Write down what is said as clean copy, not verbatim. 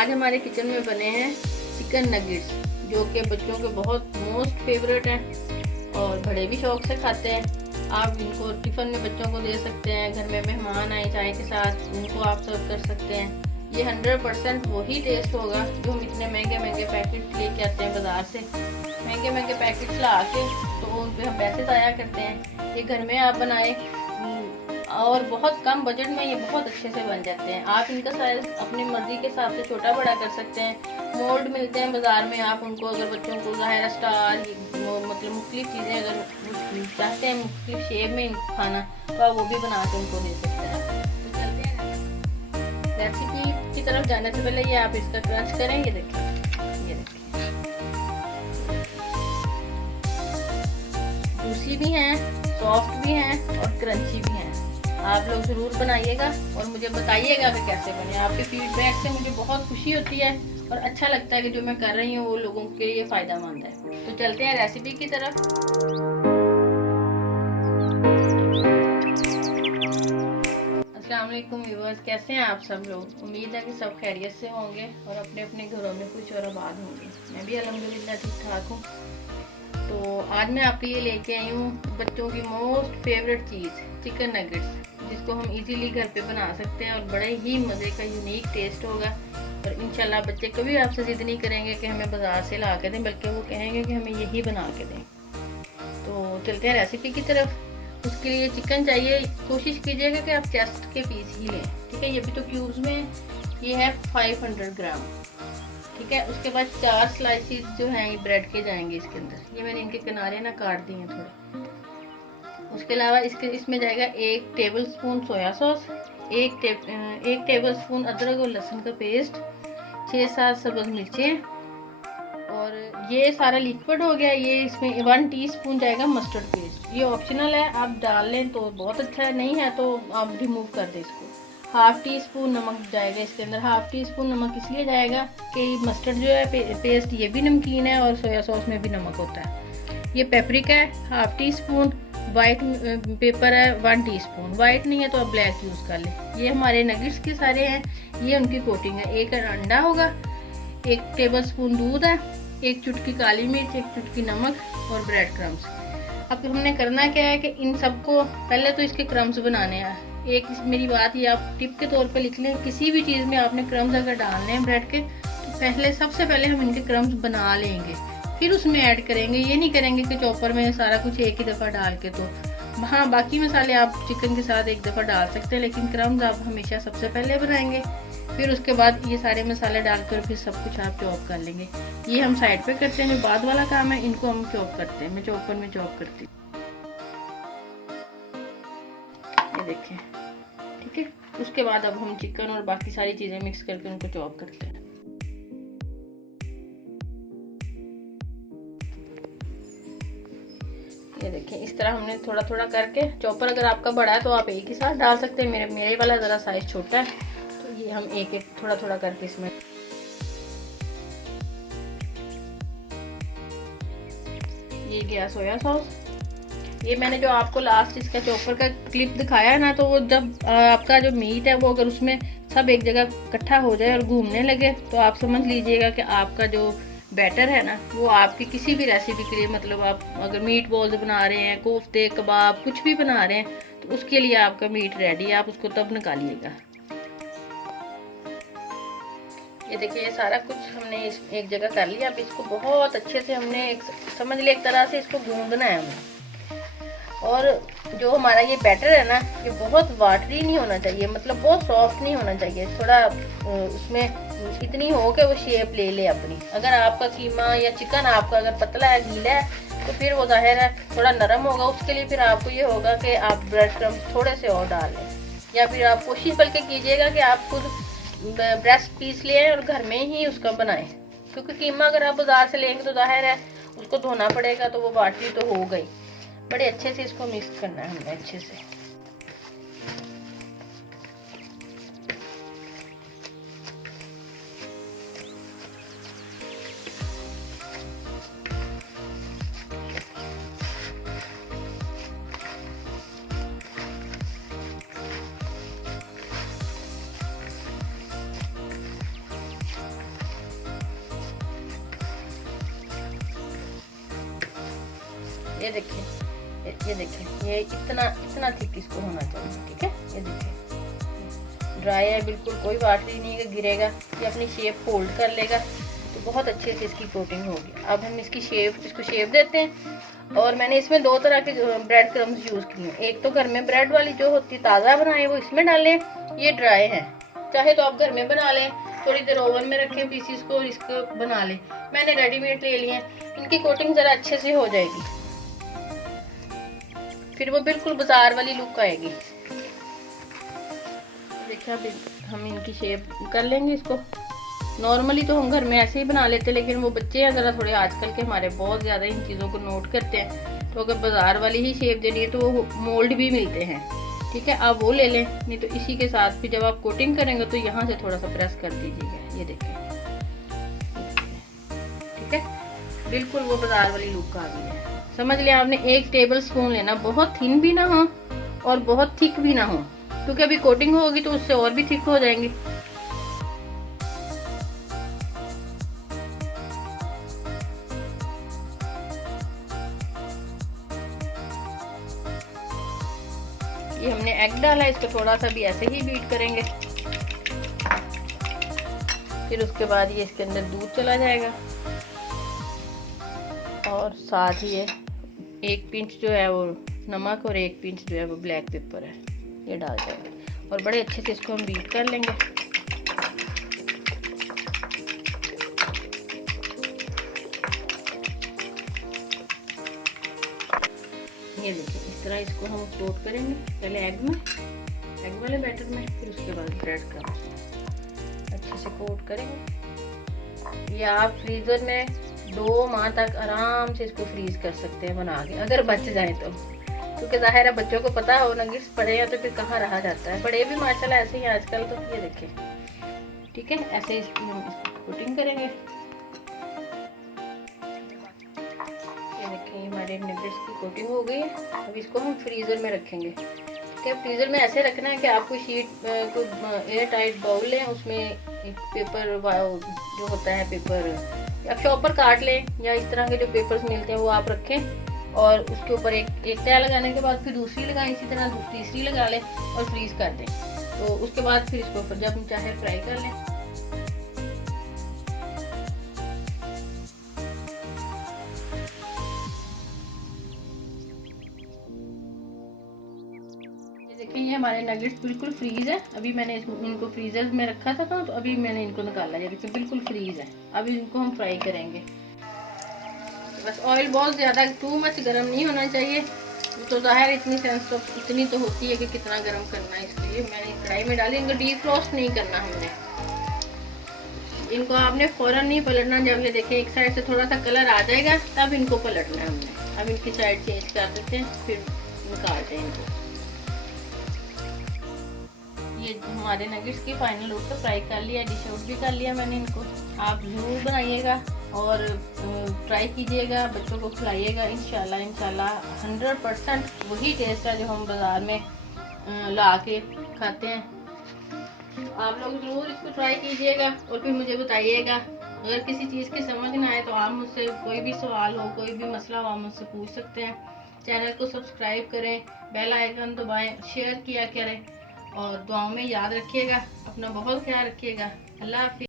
आज हमारे किचन में बने हैं चिकन नगेट्स, जो कि बच्चों के बहुत मोस्ट फेवरेट हैं और बड़े भी शौक से खाते हैं। आप इनको टिफ़िन में बच्चों को दे सकते हैं, घर में मेहमान आए चाय के साथ उनको आप सर्व कर सकते हैं। ये 100% वही टेस्ट होगा जो हम इतने महंगे महंगे पैकेट लेके आते हैं बाज़ार से। महंगे महंगे पैकेट ला के तो उन पर हम पैसे ज़ाया करते हैं। ये घर में आप बनाए और बहुत कम बजट में ये बहुत अच्छे से बन जाते हैं। आप इनका साइज अपनी मर्जी के हिसाब से छोटा बड़ा कर सकते हैं। मोल्ड मिलते हैं बाज़ार में, आप उनको अगर बच्चों को ज़ाहिर स्टार मतलब मुख्तलिफ चीज़ें अगर चाहते हैं मुख्तलिफ शेप में इनको खाना तो आप वो भी बना के उनको दे सकते हैं। तो चलते हैं रेसिपी की तरफ जाने से पहले ये आप इसका क्रंच करें। ये देखिए, ये देखिए जूसी भी हैं, सॉफ्ट भी हैं और क्रंची भी हैं। आप लोग ज़रूर बनाइएगा और मुझे बताइएगा कि कैसे बने। आपके फीडबैक से मुझे बहुत खुशी होती है और अच्छा लगता है कि जो मैं कर रही हूँ वो लोगों के लिए फ़ायदेमंद है। तो चलते हैं रेसिपी की तरफ। अस्सलाम वालेकुम व्यूअर्स, कैसे हैं आप सब लोग? उम्मीद है कि सब खैरियत से होंगे और अपने अपने घरों में खुश और आबाद होंगे। मैं भी अल्हम्दुलिल्लाह ठीक ठाक हूँ। तो आज मैं आपके लिए लेके आई हूँ बच्चों की मोस्ट फेवरेट चीज़ चिकन नगेट्स, जिसको हम इजीली घर पे बना सकते हैं और बड़े ही मज़े का यूनिक टेस्ट होगा। और इंशाल्लाह बच्चे कभी आपसे ज़िद नहीं करेंगे कि हमें बाज़ार से ला के दें, बल्कि वो कहेंगे कि हमें यही बना के दें। तो चलते हैं रेसिपी की तरफ। उसके लिए चिकन चाहिए। कोशिश कीजिएगा कि आप चेस्ट के पीस ही लें, ठीक है। ये भी तो क्यूब्स में ये है 500 ग्राम, ठीक है। उसके बाद 4 स्लाइसिस जो हैं ये ब्रेड के जाएंगे इसके अंदर। ये मैंने इनके किनारे ना काट दिए हैं थोड़े। उसके अलावा इसमें जाएगा 1 table spoon soya sauce, 1 table spoon अदरक और लहसुन का पेस्ट, 6-7 सब्ज़ मिर्चें और ये सारा लिक्विड हो गया। ये इसमें 1 टीस्पून जाएगा मस्टर्ड पेस्ट। ये ऑप्शनल है, आप डाल लें तो बहुत अच्छा है, नहीं है तो आप रिमूव कर दें इसको। 1/2 टीस्पून नमक जाएगा इसके अंदर। 1/2 टीस्पून नमक इसलिए जाएगा कि मस्टर्ड जो है पेस्ट ये भी नमकीन है और सोया सॉस में भी नमक होता है। ये पेपरिका है 1/2 टीस्पून। वाइट पेपर है 1 टीस्पून। वाइट नहीं है तो आप ब्लैक यूज़ कर लें। ये हमारे नगेट्स के सारे हैं, ये उनकी कोटिंग है। 1 अंडा होगा, 1 टेबल स्पून दूध है, 1 चुटकी काली मिर्च, 1 चुटकी नमक और ब्रेड क्रम्स। अब हमने करना क्या है कि इन सबको पहले तो इसके क्रम्स बनाने हैं। मेरी बात ये आप टिप के तौर पे लिख लें, किसी भी चीज़ में आपने क्रम्स अगर डालने हैं ब्रेड के तो सबसे पहले हम इनके क्रम्स बना लेंगे, फिर उसमें ऐड करेंगे। ये नहीं करेंगे कि चॉपर में सारा कुछ एक ही दफ़ा डाल के। तो हाँ, बाकी मसाले आप चिकन के साथ एक दफ़ा डाल सकते हैं, लेकिन क्रम्स आप हमेशा सबसे पहले बनाएंगे, फिर उसके बाद ये सारे मसाले डालकर फिर सब कुछ आप चॉप कर लेंगे। ये हम साइड पे करते हैं, जो बाद वाला काम है इनको हम चॉप करते हैं। मैं चॉपर में चॉप करती हूँ, ये देखें, ठीक है। उसके बाद अब हम चिकन और बाकी सारी चीज़ें मिक्स करके उनको चॉप करते हैं। ये देखें, इस तरह हमने थोड़ा थोड़ा करके चॉपर, अगर आपका बड़ा है तो आप एक ही साथ डाल सकते हैं। मेरे वाला ज़रा साइज छोटा है तो ये हम एक एक थोड़ा थोड़ा करके इसमें। ये गया सोया सॉस। ये मैंने जो आपको लास्ट इसका चॉपर का क्लिप दिखाया है ना, तो वो जब आपका जो मीट है वो अगर उसमें सब एक जगह इकट्ठा हो जाए और घूमने लगे तो आप समझ लीजिएगा कि आपका जो बैटर है ना वो आपकी किसी भी रेसिपी के लिए, मतलब आप अगर मीट बॉल्स बना रहे हैं, कोफ्ते, कबाब, कुछ भी बना रहे हैं तो उसके लिए आपका मीट रेडी है। आप उसको तब निकालिएगा। ये देखिए, ये सारा कुछ हमने एक जगह कर लिया। अब इसको बहुत अच्छे से हमने समझ लिया, एक तरह से इसको गूंदना है हमें। और जो हमारा ये बैटर है ना, ये बहुत वाटरी नहीं होना चाहिए, मतलब बहुत सॉफ्ट नहीं होना चाहिए। थोड़ा उसमें इतनी हो कि वो शेप ले ले अपनी। अगर आपका कीमा या चिकन आपका अगर पतला है, गीला है, तो फिर वो जाहिर है थोड़ा नरम होगा। उसके लिए फिर आपको ये होगा कि आप ब्रेड क्रम्स थोड़े से और डाल लें, या फिर आप कोशिश बल्कि कीजिएगा कि आप खुद ब्रेस्ट पीस लें और घर में ही उसका बनाएं। क्योंकि कीमा अगर आप बाज़ार से लेंगे तो जाहिर है उसको धोना पड़ेगा, तो वो वाटरी तो हो गई। बड़े अच्छे से इसको मिक्स करना है हमें अच्छे से। ये देखिए, ये देखिए, ये इतना थिक इसको होना चाहिए। ठीक है, ये देखिए ड्राई है बिल्कुल, कोई वाटर ही नहीं है गिरेगा। ये अपनी शेप होल्ड कर लेगा तो बहुत अच्छे से इसकी कोटिंग होगी। अब हम इसको शेप देते हैं। और मैंने इसमें 2 तरह के ब्रेड क्रम्स यूज़ किए हैं। एक तो घर में ब्रेड वाली जो होती है ताज़ा बनाए वो इसमें डालें, ये ड्राई है। चाहे तो आप घर में बना लें, थोड़ी देर ओवन में रखें पीसीस को और इसको बना लें। मैंने रेडीमेड ले लिए हैं, इनकी कोटिंग ज़रा अच्छे से हो जाएगी, फिर वो बिल्कुल बाजार वाली लुक आएगी। देखिए अब हम इनकी शेप कर लेंगे इसको। नॉर्मली तो हम घर में ऐसे ही बना लेते, लेकिन वो बच्चे हैं ज़रा थोड़े आजकल के हमारे बहुत ज़्यादा इन चीज़ों को नोट करते हैं। तो अगर बाज़ार वाली ही शेप देनी है तो वो मोल्ड भी मिलते हैं। ठीक है, आप वो ले लें, नहीं तो इसी के साथ फिर जब आप कोटिंग करेंगे तो यहाँ से थोड़ा सा प्रेस कर दीजिएगा। ये देखिए, ठीक है, बिल्कुल वो बाज़ार वाली लुक आ गई है। समझ लिया आपने। 1 टेबल स्पून लेना, बहुत थिन भी ना हो और बहुत थिक भी ना हो, क्योंकि अभी कोटिंग होगी तो उससे और भी थिक हो जाएंगी। ये हमने एग डाला, इसको थोड़ा सा भी ऐसे ही बीट करेंगे। फिर उसके बाद ये इसके अंदर दूध चला जाएगा और साथ ही ये 1 पिंच जो है वो नमक और 1 पिंच जो है वो ब्लैक पेपर है, ये डाल जाएगा और बड़े अच्छे से इसको हम बीट कर लेंगे। ये देखिए इस तरह इसको हम कोट करेंगे, पहले एग वाले बैटर में, फिर उसके बाद ब्रेड का अच्छे से कोट करेंगे। ये आप फ्रीजर में 2 माह तक आराम से इसको फ्रीज कर सकते हैं बना के, अगर बच जाए तो, क्योंकि जाहिर है बच्चों को पता हो नगेट्स पड़े हैं तो फिर कहाँ रहा जाता है। बड़े भी माशाल्लाह ऐसे ही आजकल। तो ये देखिए, ठीक है, ऐसे इसकी हम कोटिंग करेंगे। देखिए हमारे नगेट्स की कोटिंग हो गई है। अब इसको हम फ्रीज़र में रखेंगे। ठीक है, फ्रीज़र में ऐसे रखना है कि आपको शीट को एयर टाइट बाउल लें, उसमें एक पेपर जो होता है पेपर, या शॉप पर काट लें या इस तरह के जो पेपर्स मिलते हैं वो आप रखें और उसके ऊपर एक तह लगाने के बाद फिर दूसरी लगाएं, इसी तरह तीसरी लगा लें और फ्रीज़ कर दें। तो उसके बाद फिर इसको ऊपर जब हम चाहे फ्राई कर लें। देखिए ये हमारे नगेट्स बिल्कुल फ्रीज है। अभी मैंने इनको फ्रीजर में रखा था तो अभी मैंने इनको निकाला। ये देखिए बिल्कुल फ्रीज है। अभी इनको हम फ्राई करेंगे। बस ऑयल बहुत ज़्यादा टू मच गर्म नहीं होना चाहिए। तो ज़ाहिर इतनी तो होती है कि कितना गर्म करना है, इसलिए मैंने कढ़ाई में डाली। इनको डीफ्रॉस्ट नहीं करना हमने। इनको आपने फ़ौरन नहीं पलटना। जब ये देखिए एक साइड से थोड़ा सा कलर आ जाएगा तब इनको पलटना है हमने। अब इनकी साइड चेंज कर देते हैं, फिर निकालते हैं इनको। ये हमारे नगेट्स की फाइनल लुक तो फ्राई कर लिया, डिश आउट भी कर लिया मैंने इनको। आप ज़रूर बनाइएगा और ट्राई कीजिएगा, बच्चों को खिलाइएगा। इंशाल्लाह 100% वही टेस्ट है जो हम बाज़ार में ला के खाते हैं। आप लोग ज़रूर इसको ट्राई कीजिएगा और फिर मुझे बताइएगा। अगर किसी चीज़ की समझ ना आए तो आप मुझसे कोई भी सवाल हो, कोई भी मसला हो, आप मुझसे पूछ सकते हैं। चैनल को सब्सक्राइब करें, बेल आइकन दबाएं, शेयर किया करें और दुआओं में याद रखिएगा। अपना बहुत ख्याल रखिएगा। अल्लाह हाफिज़।